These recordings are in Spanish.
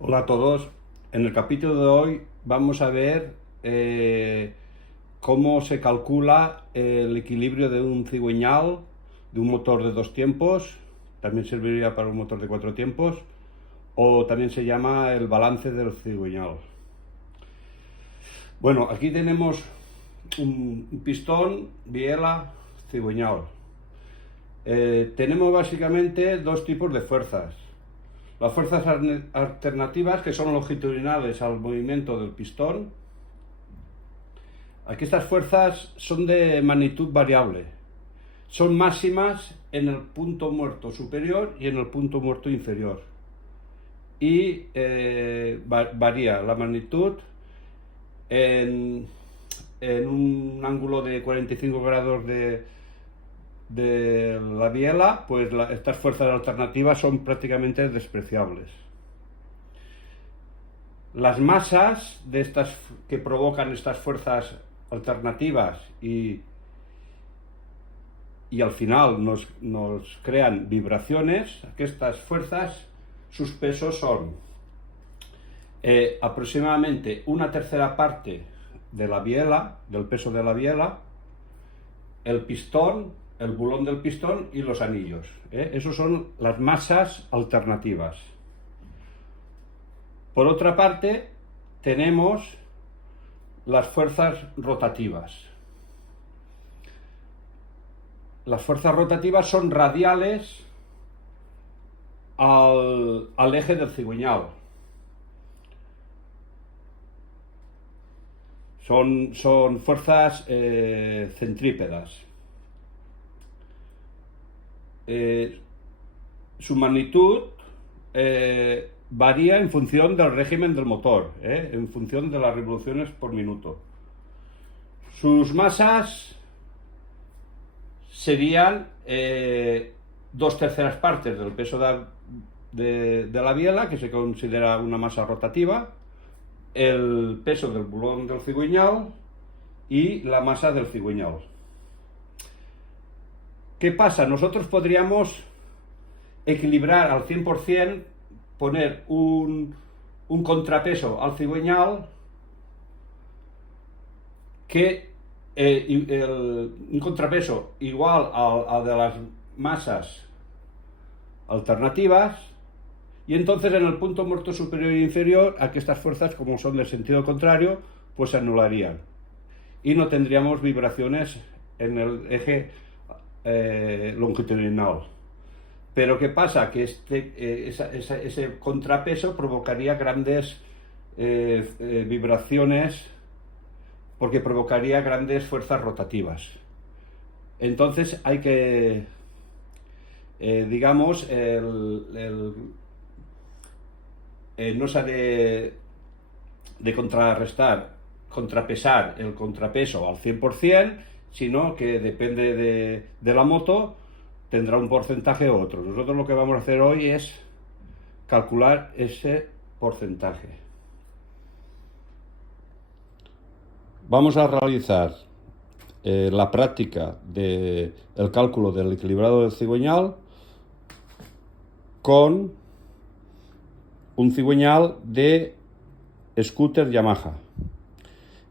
Hola a todos. En el capítulo de hoy vamos a ver cómo se calcula el equilibrio de un cigüeñal, de un motor de 2 tiempos, también serviría para un motor de 4 tiempos, o también se llama el balance del cigüeñal. Bueno, aquí tenemos un pistón, biela, cigüeñal. Tenemos básicamente dos tipos de fuerzas. Las fuerzas alternativas, que son longitudinales al movimiento del pistón. Aquí estas fuerzas son de magnitud variable. Son máximas en el punto muerto superior y en el punto muerto inferior. Y varía la magnitud en un ángulo de 45 grados de la biela, pues estas fuerzas alternativas son prácticamente despreciables. Las masas de estas que provocan estas fuerzas alternativas y al final nos crean vibraciones, que estas fuerzas, sus pesos son aproximadamente una tercera parte de la biela, del peso de la biela, el pistón, el bulón del pistón y los anillos. Esas son las masas alternativas. Por otra parte, tenemos las fuerzas rotativas. Las fuerzas rotativas son radiales al eje del cigüeñal. Son fuerzas centrípedas. Su magnitud varía en función del régimen del motor, en función de las revoluciones por minuto. Sus masas serían 2/3 partes del peso de la biela, que se considera una masa rotativa, el peso del bulón del cigüeñal y la masa del cigüeñal. ¿Qué pasa? Nosotros podríamos equilibrar al 100%, poner un contrapeso al cigüeñal que un contrapeso igual al de las masas alternativas, y entonces en el punto muerto superior e inferior, aquí estas fuerzas, como son del sentido contrario, pues se anularían y no tendríamos vibraciones en el eje longitudinal. Pero ¿qué pasa? Que ese contrapeso provocaría grandes vibraciones, porque provocaría grandes fuerzas rotativas. Entonces hay que, digamos, no se ha de contrapesar el contrapeso al 100%, sino que depende de la moto, tendrá un porcentaje u otro. Nosotros lo que vamos a hacer hoy es calcular ese porcentaje. Vamos a realizar la práctica del cálculo del equilibrado del cigüeñal con un cigüeñal de scooter Yamaha.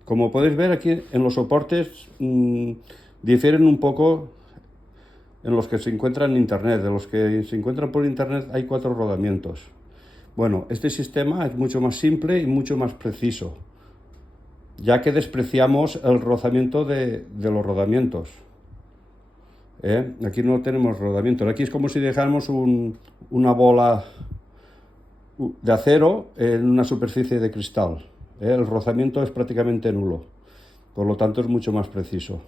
Como podéis ver aquí en los soportes difieren un poco en los que se encuentran en internet. De los que se encuentran por internet hay 4 rodamientos. Bueno, este sistema es mucho más simple y mucho más preciso, ya que despreciamos el rozamiento de los rodamientos. Aquí no tenemos rodamientos. Aquí es como si dejáramos una bola de acero en una superficie de cristal. El rozamiento es prácticamente nulo, por lo tanto es mucho más preciso.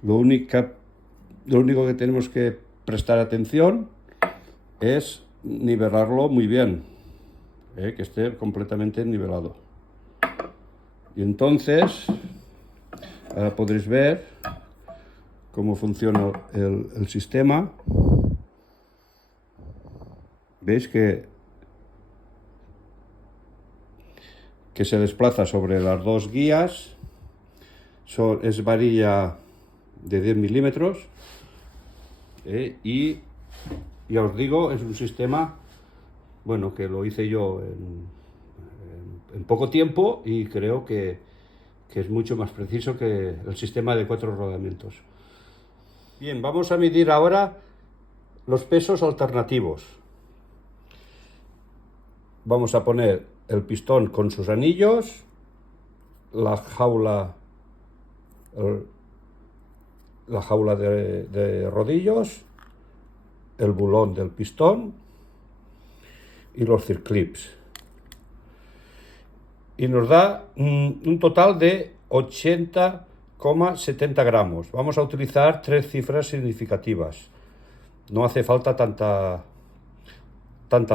Lo único que tenemos que prestar atención es nivelarlo muy bien, que esté completamente nivelado. Y entonces podréis ver cómo funciona el sistema. Veis que se desplaza sobre las dos guías. Es varilla de 10 milímetros y ya os digo, es un sistema bueno, que lo hice yo en poco tiempo y creo que es mucho más preciso que el sistema de 4 rodamientos. Bien, vamos a medir ahora los pesos alternativos. Vamos a poner el pistón con sus anillos, la jaula de rodillos, el bulón del pistón y los circlips. Y nos da un total de 80,70 gramos. Vamos a utilizar 3 cifras significativas. No hace falta tanta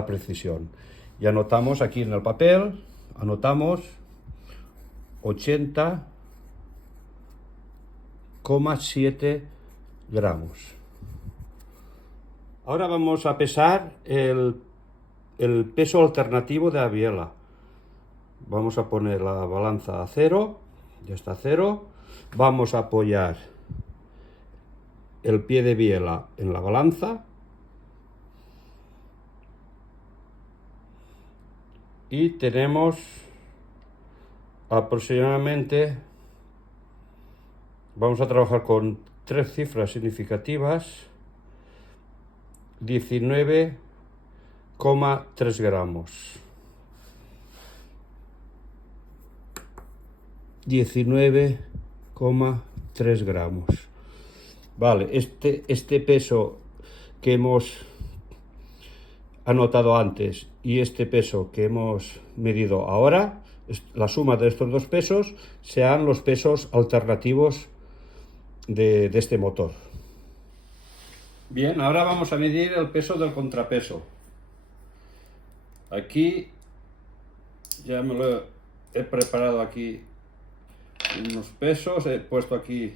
precisión. Y anotamos aquí en el papel, anotamos 80,7 gramos. Ahora vamos a pesar el peso alternativo de la biela. Vamos a poner la balanza a 0, ya está a 0. Vamos a apoyar el pie de biela en la balanza y tenemos aproximadamente, vamos a trabajar con 3 cifras significativas, 19,3 gramos. 19,3 gramos. Vale, este peso que hemos anotado antes y este peso que hemos medido ahora, la suma de estos dos pesos, sean los pesos alternativos de este motor. Bien, ahora vamos a medir el peso del contrapeso. Aquí ya me lo he preparado aquí unos pesos, he puesto aquí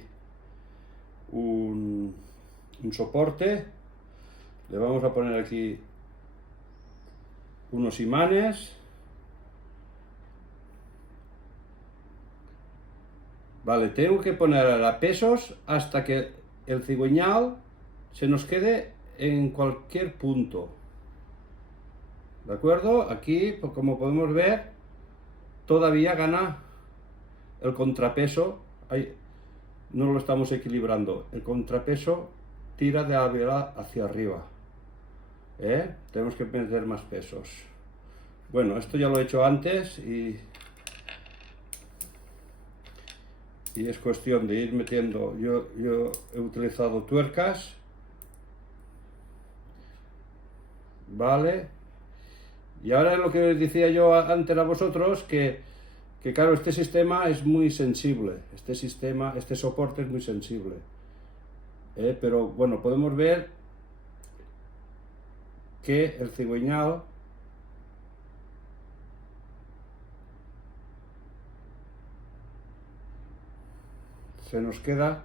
un soporte, le vamos a poner aquí unos imanes, vale, tengo que poner ahora pesos hasta que el cigüeñal se nos quede en cualquier punto, ¿de acuerdo? Aquí, pues, como podemos ver, todavía gana el contrapeso, ahí no lo estamos equilibrando, el contrapeso tira de la biela hacia arriba, tenemos que meter más pesos. Bueno, esto ya lo he hecho antes y es cuestión de ir metiendo. Yo he utilizado tuercas, vale, y ahora es lo que decía yo antes a vosotros, que claro, este sistema es muy sensible, este soporte es muy sensible, pero bueno, podemos ver que el cigüeñal se nos queda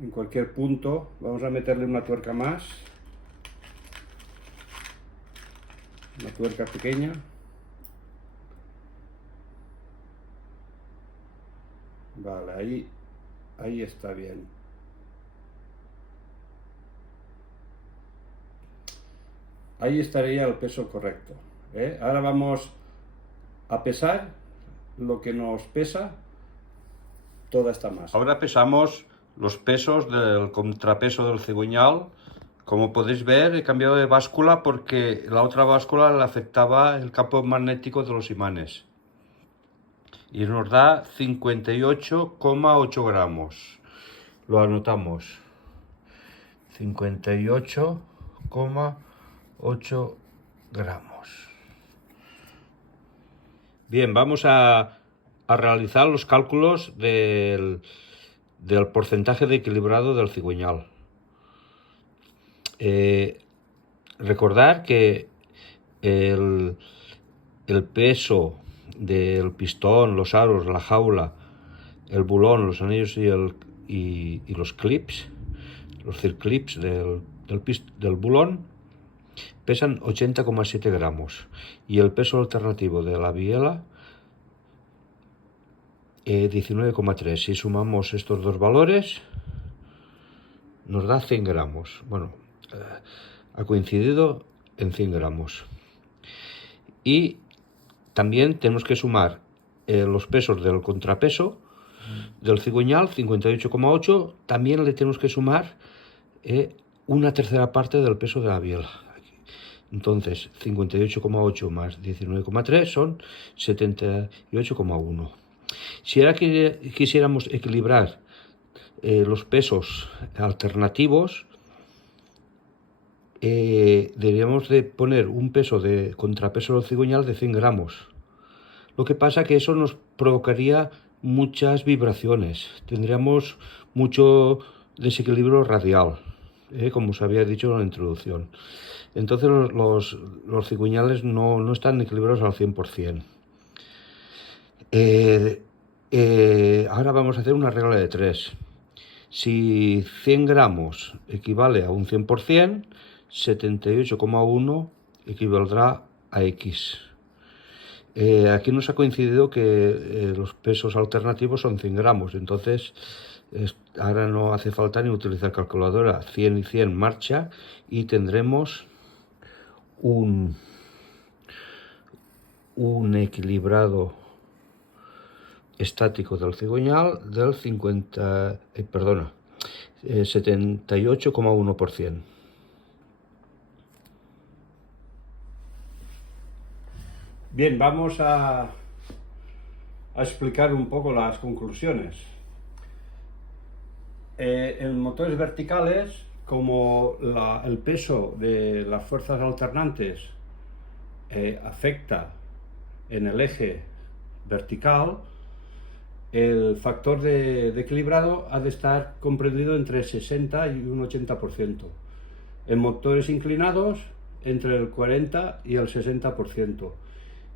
en cualquier punto. Vamos a meterle una tuerca más, una tuerca pequeña, vale, ahí está bien. Ahí estaría el peso correcto, Ahora vamos a pesar lo que nos pesa toda esta masa. Ahora pesamos los pesos del contrapeso del cigüeñal. Como podéis ver, he cambiado de báscula porque la otra báscula le afectaba el campo magnético de los imanes. Y nos da 58,8 gramos. Lo anotamos. 58,8 gramos. Bien, vamos a realizar los cálculos del porcentaje de equilibrado del cigüeñal. Recordar que el peso del pistón, los aros, la jaula, el bulón, los anillos y los clips, los circlips del bulón, pesan 80,7 gramos y el peso alternativo de la biela 19,3. Si sumamos estos dos valores nos da 100 gramos. Bueno, ha coincidido en 100 gramos. Y también tenemos que sumar los pesos del contrapeso del cigüeñal, 58,8. También le tenemos que sumar una tercera parte del peso de la biela. Entonces, 58,8 más 19,3 son 78,1. Si ahora quisiéramos equilibrar los pesos alternativos, deberíamos de poner un peso de contrapeso del cigüeñal de 100 gramos. Lo que pasa que eso nos provocaría muchas vibraciones, tendríamos mucho desequilibrio radial, como os había dicho en la introducción. Entonces los cigüeñales no están equilibrados al 100%. Ahora vamos a hacer una regla de 3. Si 100 gramos equivale a un 100%, 78,1 equivaldrá a X. Aquí nos ha coincidido que los pesos alternativos son 100 gramos, entonces ahora no hace falta ni utilizar calculadora. 100 y 100 marcha y tendremos un equilibrado estático del cigüeñal del 78,1%. Bien, vamos a explicar un poco las conclusiones. En motores verticales, como el peso de las fuerzas alternantes afecta en el eje vertical, el factor de equilibrado ha de estar comprendido entre 60 y un 80%. En motores inclinados, entre el 40 y el 60%.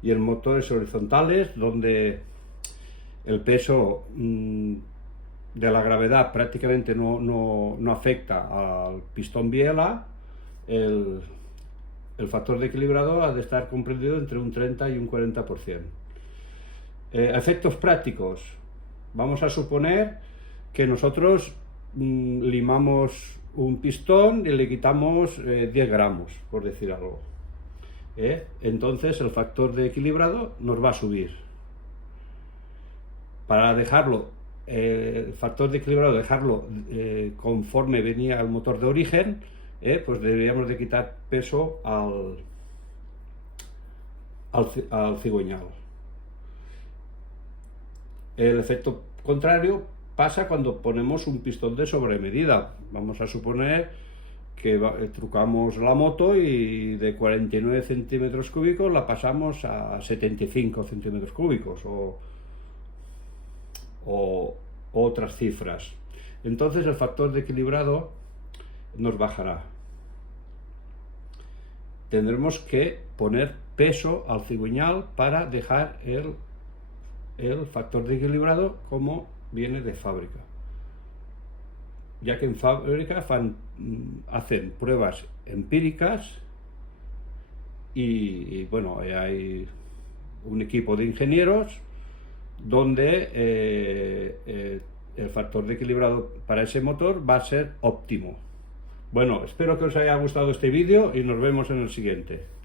Y en motores horizontales, donde el peso de la gravedad prácticamente no afecta al pistón biela, el factor de equilibrado ha de estar comprendido entre un 30 y un 40%. Efectos prácticos. Vamos a suponer que nosotros limamos un pistón y le quitamos 10 gramos, por decir algo. Entonces el factor de equilibrado nos va a subir. Para dejarlo, el factor de equilibrado, dejarlo conforme venía el motor de origen, pues deberíamos de quitar peso al cigüeñal. El efecto contrario pasa cuando ponemos un pistón de sobremedida. Vamos a suponer que trucamos la moto y de 49 centímetros cúbicos la pasamos a 75 centímetros cúbicos o otras cifras. Entonces el factor de equilibrado nos bajará. Tendremos que poner peso al cigüeñal para dejar el factor de equilibrado como viene de fábrica, ya que en fábrica hacen pruebas empíricas y bueno, hay un equipo de ingenieros donde el factor de equilibrado para ese motor va a ser óptimo. Bueno, espero que os haya gustado este vídeo y nos vemos en el siguiente.